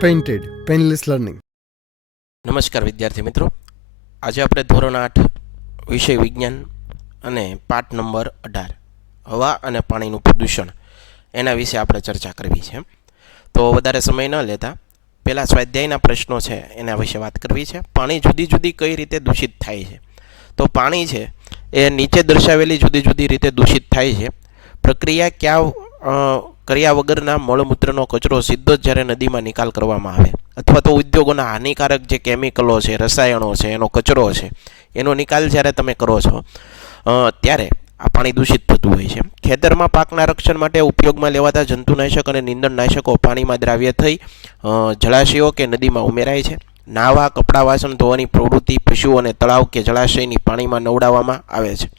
Painted painless learning. નમસ્કાર વિદ્યાર્થી મિત્રો, આજે આપણે ધોરણ 8 વિષય વિજ્ઞાન અને પાઠ નંબર 18 હવા અને પાણીનું પ્રદૂષણ એના વિશે આપણે ચર્ચા કરવી છે. તો વધારે સમય ન લેતા પહેલાં સ્વાધ્યાયના પ્રશ્નો છે એના વિશે વાત કરવી છે. પાણી જુદી જુદી કઈ રીતે દૂષિત થાય છે? તો પાણી છે એ નીચે દર્શાવેલી જુદી જુદી રીતે દૂષિત થાય છે. પ્રક્રિયા કર્યા વગરના મળમૂત્રનો કચરો સીધો જ જ્યારે નદીમાં નિકાલ કરવામાં આવે અથવા તો ઉદ્યોગોના હાનિકારક જે કેમિકલો છે, રસાયણો છે, એનો કચરો છે, એનો નિકાલ જ્યારે તમે કરો છો ત્યારે આ પાણી દૂષિત થતું હોય છે. ખેતરમાં પાકના રક્ષણ માટે ઉપયોગમાં લેવાતા જંતુનાશક અને નીંદણનાશકો પાણીમાં દ્રાવ્ય થઈ જળાશયો કે નદીમાં ઉમેરાય છે. નાહવા, કપડાં, વાસણ ધોવાની પ્રવૃત્તિ પશુઓ અને તળાવ કે જળાશયની પાણીમાં નવડાવવામાં આવે છે.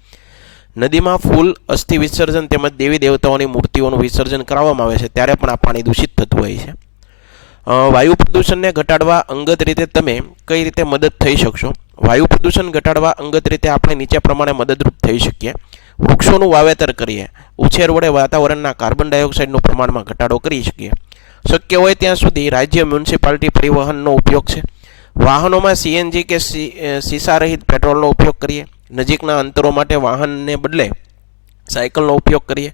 નદીમાં ફૂલ, અસ્થિ વિસર્જન તેમજ દેવી દેવતાઓની મૂર્તિઓનું વિસર્જન કરાવવામાં આવે છે ત્યારે પણ આ પાણી દૂષિત થતું હોય છે. વાયુ પ્રદૂષણને ઘટાડવા અંગત રીતે તમે કઈ રીતે મદદ થઈ શકશો? વાયુ પ્રદૂષણ ઘટાડવા અંગત રીતે આપણે નીચે પ્રમાણે મદદરૂપ થઈ શકીએ. વૃક્ષોનું વાવેતર કરીએ, ઉછેર વડે વાતાવરણના કાર્બન ડાયોક્સાઇડનું પ્રમાણમાં ઘટાડો કરી શકીએ. શક્ય હોય ત્યાં સુધી રાજ્ય મ્યુનિસિપાલિટી પરિવહનનો ઉપયોગ છે. વાહનોમાં સીએનજી કે સીસા રહિત પેટ્રોલનો ઉપયોગ કરીએ. નજીકના અંતરો માટે વાહનને બદલે સાયકલનો ઉપયોગ કરીએ.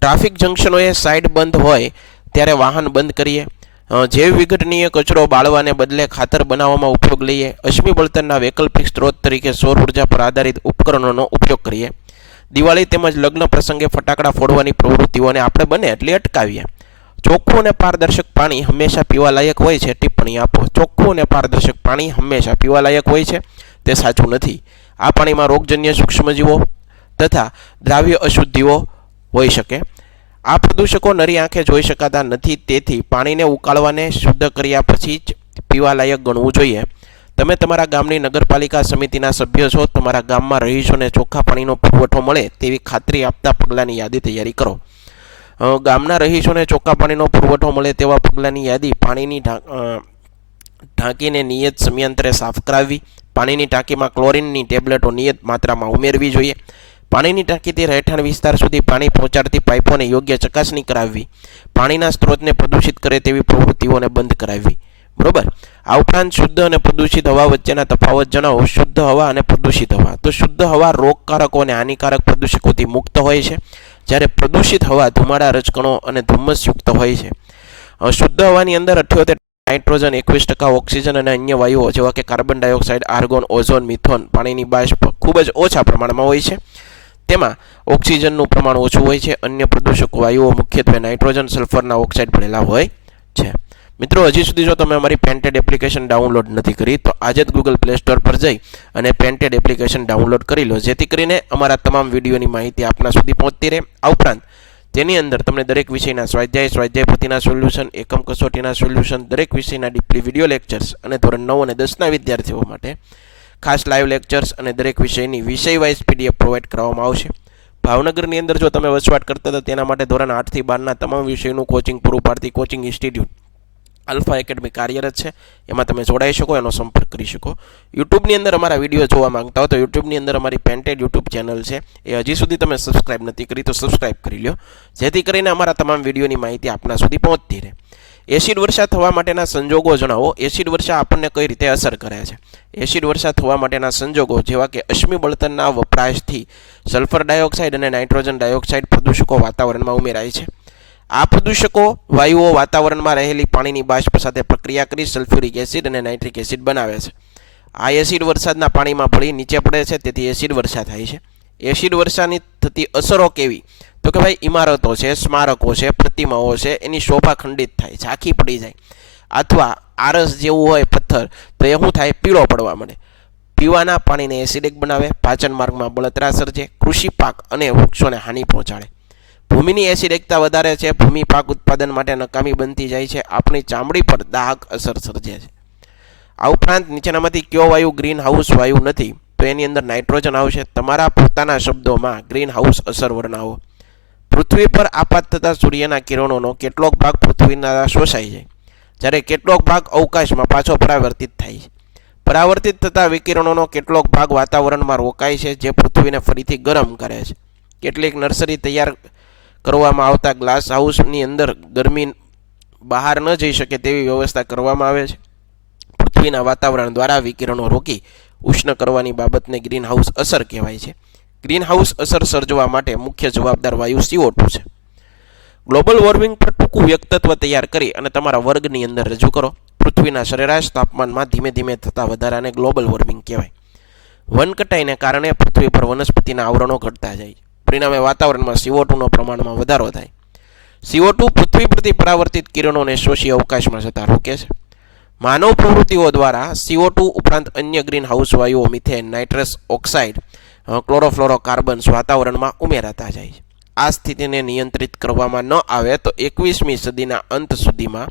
ટ્રાફિક જંકશનોએ સાઇડ બંધ હોય ત્યારે વાહન બંધ કરીએ. જૈવ વિઘટનીય કચરો બાળવાને બદલે ખાતર બનાવવામાં ઉપયોગ લઈએ. અશ્મિ બળતણના વૈકલ્પિક સ્ત્રોત તરીકે સૌર ઉર્જા પર આધારિત ઉપકરણોનો ઉપયોગ કરીએ. દિવાળી તેમજ લગ્ન પ્રસંગે ફટાકડા ફોડવાની પ્રવૃત્તિઓને આપણે બને એટલી અટકાવીએ. ચોખ્ખું અને પારદર્શક પાણી હંમેશા પીવાલાયક હોય છે. ટિપ્પણી આપો. ચોખ્ખું અને પારદર્શક પાણી હંમેશા પીવાલાયક હોય છે તે સાચું નથી. આ પાણીમાં રોગજન્ય સૂક્ષ્મજીવો તથા દ્રાવ્ય અશુદ્ધિઓ હોઈ શકે. આ પ્રદૂષકો નરી આંખે જોઈ શકાતા નથી, તેથી પાણીને ઉકાળવાને શુદ્ધ કર્યા પછી જ પીવાલાયક ગણવું જોઈએ. તમે તમારા ગામની નગરપાલિકા સમિતિના સભ્ય છો. તમારા ગામમાં રહીશોને ચોખ્ખા પાણીનો પુરવઠો મળે તેવી ખાતરી આપતા પગલાંની યાદી તૈયારી કરો. ગામના રહીશોને ચોખ્ખા પાણીનો પુરવઠો મળે તેવા પગલાંની યાદી પાણીની ટાંકીને નિયત સમયાંતરે સાફ કરાવવી. પાણીની ટાંકીમાં ક્લોરીનની ટેબ્લેટો નિયત માત્રામાં ઉમેરવી જોઈએ. પાણીની ટાંકીથી રહેઠાણ વિસ્તાર સુધી પાણી પહોંચાડતી પાઇપોને યોગ્ય ચકાસણી કરાવવી. પાણીના સ્ત્રોતને પ્રદૂષિત કરે તેવી પ્રવૃત્તિઓને બંધ કરાવવી. બરોબર. આ ઉપરાંત શુદ્ધ અને પ્રદૂષિત હવા વચ્ચેના તફાવત જણાવો. શુદ્ધ હવા અને પ્રદૂષિત હવા. તો શુદ્ધ હવા રોગકારકો અને હાનિકારક પ્રદૂષકોથી મુક્ત હોય છે, જ્યારે પ્રદૂષિત હવા ધુમાડા, રજકણો અને ધુમ્મસયુક્ત હોય છે. શુદ્ધ હવાની અંદર 78% નાઇટ્રોજન, 21% ઓક્સિજન અને અન્ય વાયુઓ જેવા કે કાર્બન ડાયોક્સાઇડ, આર્ગોન, ઓઝોન, મિથોન, પાણીની બાષ્પ ખૂબ જ ઓછા પ્રમાણમાં હોય છે. તેમાં ઓક્સિજનનું પ્રમાણ ઓછું હોય છે. અન્ય પ્રદૂષક વાયુઓ મુખ્યત્વે નાઇટ્રોજન, સલ્ફરના ઓક્સાઇડ ભરેલા હોય છે. મિત્રો, હજી સુધી જો તમે અમારી પેન્ટેડ એપ્લિકેશન ડાઉનલોડ નથી કરી તો આજે જ ગૂગલ પ્લે સ્ટોર પર જઈ અને પેન્ટેડ એપ્લિકેશન ડાઉનલોડ કરી લો, જેથી કરીને અમારા તમામ વિડીયોની માહિતી આપના સુધી પહોંચતી રહે. આ ઉપરાંત તેની અંદર તમને દરેક વિષયના સ્વાધ્યાય પોથીના સોલ્યુશન, એકમ કસોટીના સોલ્યુશન, દરેક વિષયના ડીપલી વિડીયો લેક્ચર્સ અને ધોરણ 9 અને 10ના વિદ્યાર્થીઓ માટે ખાસ લાઈવ લેક્ચર્સ અને દરેક વિષયની વિષય વાઇઝ પીડીએફ પ્રોવાઈડ કરવામાં આવશે. ભાવનગરની અંદર જો તમે વસવાટ કરતા હતા તેના માટે ધોરણ 8 થી 12ના તમામ વિષયોનું કોચિંગ પૂરું પાડતી કોચિંગ ઇન્સ્ટિટ્યૂટ આલ્ફા એકેડમી કાર્યરત છે. એમાં તમે જોડાઈ શકો, એનો સંપર્ક કરી શકો. યુટ્યુબની અંદર અમારા વિડીયો જોવા માંગતા હો તો યુટ્યુબની અંદર અમારી પેન્ટેડ યુટ્યુબ ચેનલ છે, એ હજી સુધી તમે સબસ્ક્રાઇબ નથી કરી તો સબસ્ક્રાઇબ કરી લો, જેથી કરીને અમારા તમામ વિડીયોની માહિતી આપના સુધી પહોંચતી રહે. એસિડ વર્ષા થવા માટેના સંજોગો જણાવો. એસિડ વર્ષા આપણને કઈ રીતે અસર કરે છે? એસિડ વર્ષા થવા માટેના સંજોગો જેવા કે અશ્મિ બળતણના વપરાશથી સલ્ફર ડાયોક્સાઇડ અને નાઇટ્રોજન ડાયોક્સાઇડ પ્રદૂષકો વાતાવરણમાં ઉમેરાય છે. આ પ્રદૂષકો વાયુઓ વાતાવરણમાં રહેલી પાણીની બાષ્પ સાથે પ્રક્રિયા કરી સલ્ફ્યુરિક એસિડ અને નાઇટ્રિક એસિડ બનાવે છે. આ એસિડ વરસાદના પાણીમાં ભળી નીચે પડે છે, તેથી એસિડ વર્ષા થાય છે. એસિડ વર્ષાની થતી અસરો કેવી? તો કે ભાઈ ઇમારતો છે, સ્મારકો છે, પ્રતિમાઓ છે, એની શોભા ખંડિત થાય, ઝાંખી પડી જાય. અથવા આરસ જેવું હોય પથ્થર તો એ શું થાય? પીળો પડવા માંડે. પીવાના પાણીને એસિડિક બનાવે, પાચન માર્ગમાં બળતરા સર્જે, કૃષિ પાક અને વૃક્ષોને હાનિ પહોંચાડે. ભૂમિની એસિડિકતા વધારે છે, ભૂમિ પાક ઉત્પાદન માટે નકામી બનતી જાય છે. આપણી ચામડી પર દાહક અસર સર્જે છે. આ ઉપરાંત નીચેનામાંથી કયો વાયુ ગ્રીન હાઉસ વાયુ નથી? તો એની અંદર નાઇટ્રોજન આવશે. તમારા પોતાના શબ્દોમાં ગ્રીન હાઉસ અસર વર્ણવો. પૃથ્વી પર આપાત થતા સૂર્યના કિરણોનો કેટલોક ભાગ પૃથ્વીના શોષાઈ જાય, જ્યારે કેટલોક ભાગ અવકાશમાં પાછો પરાવર્તિત થાય છે. પરાવર્તિત થતા વિકિરણોનો કેટલોક ભાગ વાતાવરણમાં રોકાય છે, જે પૃથ્વીને ફરીથી ગરમ કરે છે. કેટલીક નર્સરી તૈયાર કરવામાં આવતા ગ્લાસ હાઉસની અંદર ગરમી બહાર ન જઈ શકે તેવી વ્યવસ્થા કરવામાં આવે છે. પૃથ્વીના વાતાવરણ દ્વારા વિકિરણો રોકી ઉષ્ણ કરવાની બાબતને ગ્રીન હાઉસ અસર કહેવાય છે. ગ્રીન હાઉસ અસર સર્જવા માટે મુખ્ય જવાબદાર વાયુ CO2 છે. ગ્લોબલ વોર્મિંગ પર ટૂંકું વ્યક્તિત્વ તૈયાર કરી અને તમારા વર્ગની અંદર રજૂ કરો. પૃથ્વીના સરેરાશ તાપમાનમાં ધીમે ધીમે થતા વધારાને ગ્લોબલ વોર્મિંગ કહેવાય. વન કટાઈને કારણે પૃથ્વી પર વનસ્પતિના આવરણો ઘટતા જાય છે. પરિણામે વાતાવરણમાં CO2નો પ્રમાણમાં વધારો થાય. CO2 પૃથ્વી પરથી પરાવર્તિત કિરણોને શોષી અવકાશમાં જતા રોકે છે. માનવ પ્રવૃત્તિઓ દ્વારા CO2 ઉપરાંત અન્ય ગ્રીન હાઉસ વાયુઓ મિથેન, નાઇટ્રસ ઓક્સાઇડ, ક્લોરોફ્લોરોકાર્બન્સ વાતાવરણમાં ઉમેરાતા જાય છે. આ સ્થિતિને નિયંત્રિત કરવામાં ન આવે તો 21મી સદીના અંત સુધીમાં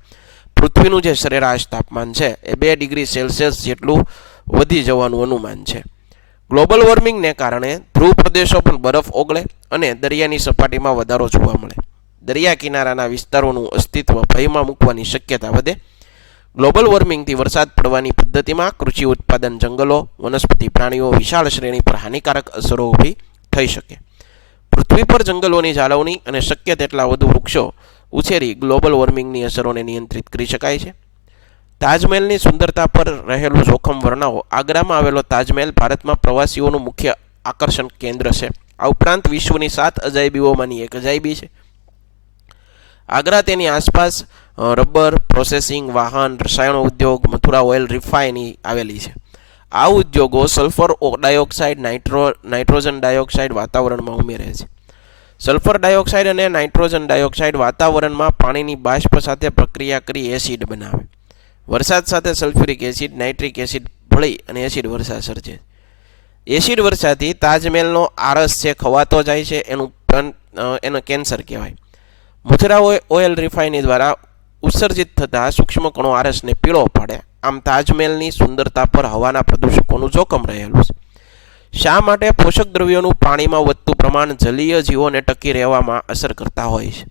પૃથ્વીનું જે સરેરાશ તાપમાન છે એ 2 ડિગ્રી સેલ્સિયસ જેટલું વધી જવાનું અનુમાન છે. ગ્લોબલ વોર્મિંગને કારણે ધ્રુવ પ્રદેશો પણ બરફ ઓગળે અને દરિયાની સપાટીમાં વધારો જોવા મળે. દરિયા કિનારાના વિસ્તારોનું અસ્તિત્વ ભયમાં મૂકવાની શક્યતા વધે. ગ્લોબલ વોર્મિંગથી વરસાદ પડવાની પદ્ધતિમાં કૃષિ ઉત્પાદન, જંગલો, વનસ્પતિ પ્રાણીઓ વિશાળ શ્રેણી પર હાનિકારક અસરો ઊભી થઈ શકે. પૃથ્વી પર જંગલોની જાળવણી અને શક્ય તેટલા વધુ વૃક્ષો ઉછેરી ગ્લોબલ વોર્મિંગની અસરોને નિયંત્રિત કરી શકાય છે. તાજમહેલની સુંદરતા પર રહેલું જોખમ વર્ણવો. આગ્રામાં આવેલો તાજમહેલ ભારતમાં પ્રવાસીઓનું મુખ્ય આકર્ષણ કેન્દ્ર છે. આ ઉપરાંત વિશ્વની 7 અજાયબીઓમાંની એક અજાયબી છે. આગ્રા તેની આસપાસ રબર પ્રોસેસિંગ, વાહન, રસાયણો ઉદ્યોગ, મથુરા ઓઇલ રિફાઇનરી આવેલી છે. આ ઉદ્યોગો સલ્ફર ડાયોક્સાઇડ, નાઇટ્રોજન ડાયોક્સાઇડ વાતાવરણમાં ઉમેરે છે. સલ્ફર ડાયોક્સાઇડ અને નાઇટ્રોજન ડાયોક્સાઇડ વાતાવરણમાં પાણીની બાષ્પ સાથે પ્રક્રિયા કરી એસિડ બનાવે. વરસાદ સાથે સલ્ફ્યુરિક એસિડ, નાઇટ્રિક એસિડ ભળી અને એસિડ વર્ષા સર્જે. એસિડ વર્ષાથી તાજમહેલનો આરસ છે ખવાતો જાય છે. એનો કેન્સર કહેવાય. મથુરા ઓઇલ રિફાઇનરી દ્વારા ઉત્સર્જિત થતા સૂક્ષ્મ કણો આરસને પીળો પાડે. આમ તાજમહેલની સુંદરતા પર હવાના પ્રદૂષકોનું જોખમ રહેલું છે. શા માટે પોષક દ્રવ્યોનું પાણીમાં વધતું પ્રમાણ જલીય જીવોને ટકી રહેવામાં અસર કરતા હોય છે?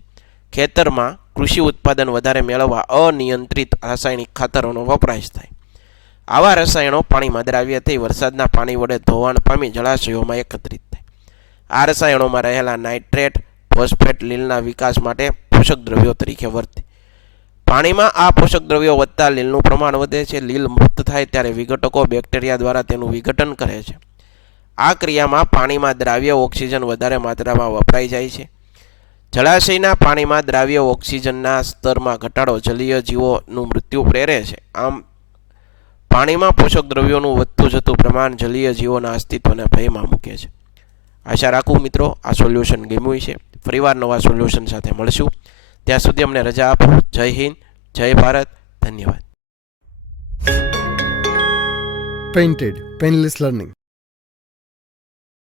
ખેતરમાં કૃષિ ઉત્પાદન વધારે મેળવવા અનિયંત્રિત રાસાયણિક ખાતરોનો વપરાશ થાય. આવા રસાયણો પાણીમાં દ્રાવ્ય થઈ વરસાદના પાણી વડે ધોવાણ પામી જળાશયોમાં એકત્રિત થાય. આ રસાયણોમાં રહેલા નાઇટ્રેટ, ફોસ્ફેટ લીલના વિકાસ માટે પોષક દ્રવ્યો તરીકે વર્તે. પાણીમાં આ પોષક દ્રવ્યો વધતા લીલનું પ્રમાણ વધે છે. લીલ મૃત થાય ત્યારે વિઘટકો બેક્ટેરિયા દ્વારા તેનું વિઘટન કરે છે. આ ક્રિયામાં પાણીમાં દ્રાવ્ય ઓક્સિજન વધારે માત્રામાં વપરાઈ જાય છે. જળાશયના પાણીમાં દ્રાવ્ય ઓક્સિજનના સ્તરમાં ઘટાડો જલીય જીવોનું મૃત્યુ પ્રેરે છે. આમ પાણીમાં પોષક દ્રવ્યોનું વધતું જતું પ્રમાણ જલીય જીવોના અસ્તિત્વને ભયમાં મૂકે છે. આશા રાખું મિત્રો આ સોલ્યુશન ગમ્યું છે. ફરીવાર નવા સોલ્યુશન સાથે મળશું. ત્યાં સુધી અમને રજા આપો. જય હિન્દ, જય ભારત, ધન્યવાદ. Painted painless learning